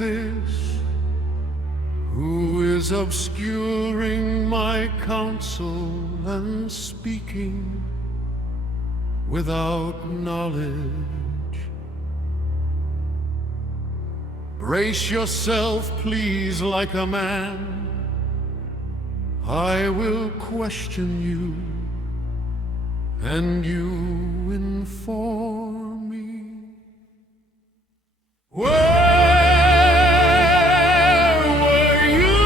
this? Who is obscuring my counsel and speaking without knowledge? Brace yourself, please, like a man. I will question you, and you inform me. Where were you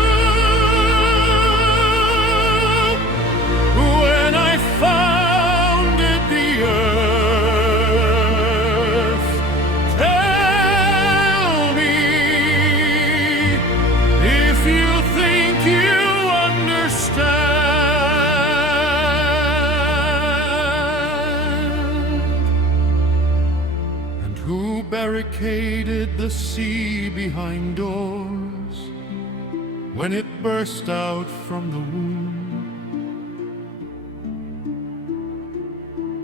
when I founded the earth? Tell me if you think you understand. And who barricaded the sea behind doors when it burst out from the womb?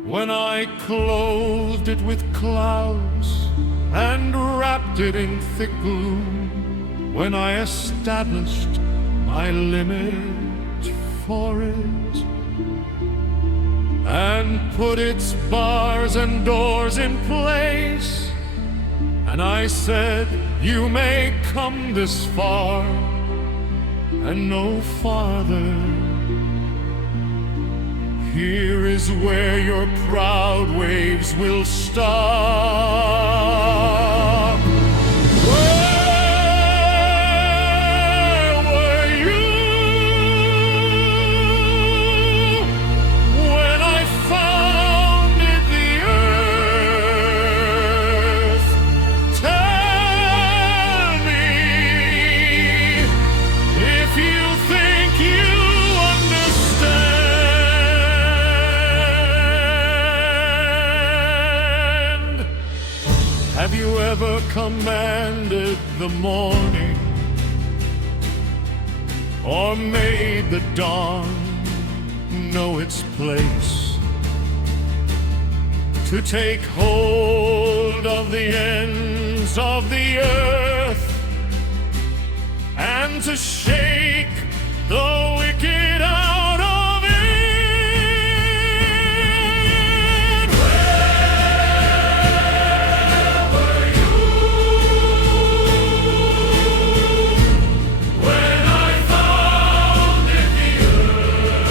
When I clothed it with clouds and wrapped it in thick gloom? When I established my limit for it and put its bars and doors in place? And I said, you may come this far and no farther. Here is where your proud waves will stop. Where were you when I founded the earth? Tell me if you think you understand. Have you ever commanded the morning or made the dawn know its place? To take hold of the ends of the earth and to shake the wicked out of it? Where were you when I founded the earth?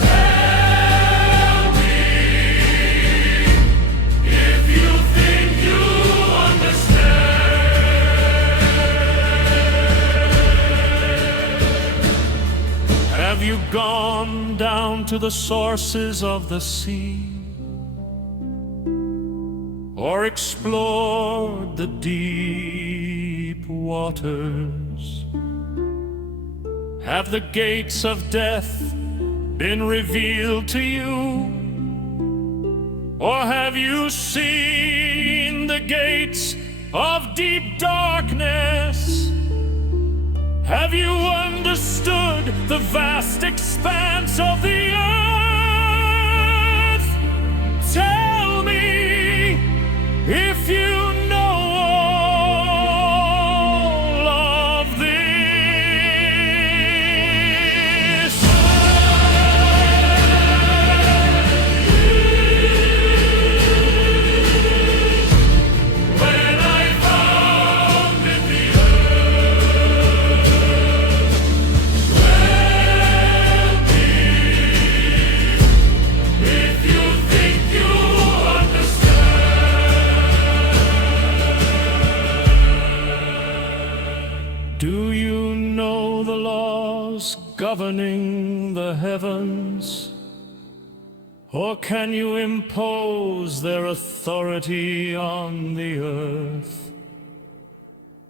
Tell me if you think you understand. Have you gone down to the sources of the sea, or explored the deep waters? Have the gates of death been revealed to you, or have you seen the gates of deep darkness? Have you understood the vast expanse of the earth? Tell me if you know all of this. When I founded the earth, tell me if you think you understand. Do you know the laws governing the heavens? Or can you impose their authority on the earth?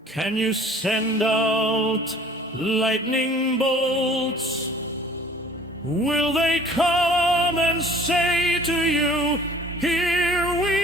Can you send out lightning bolts? Will they come and say to you, here we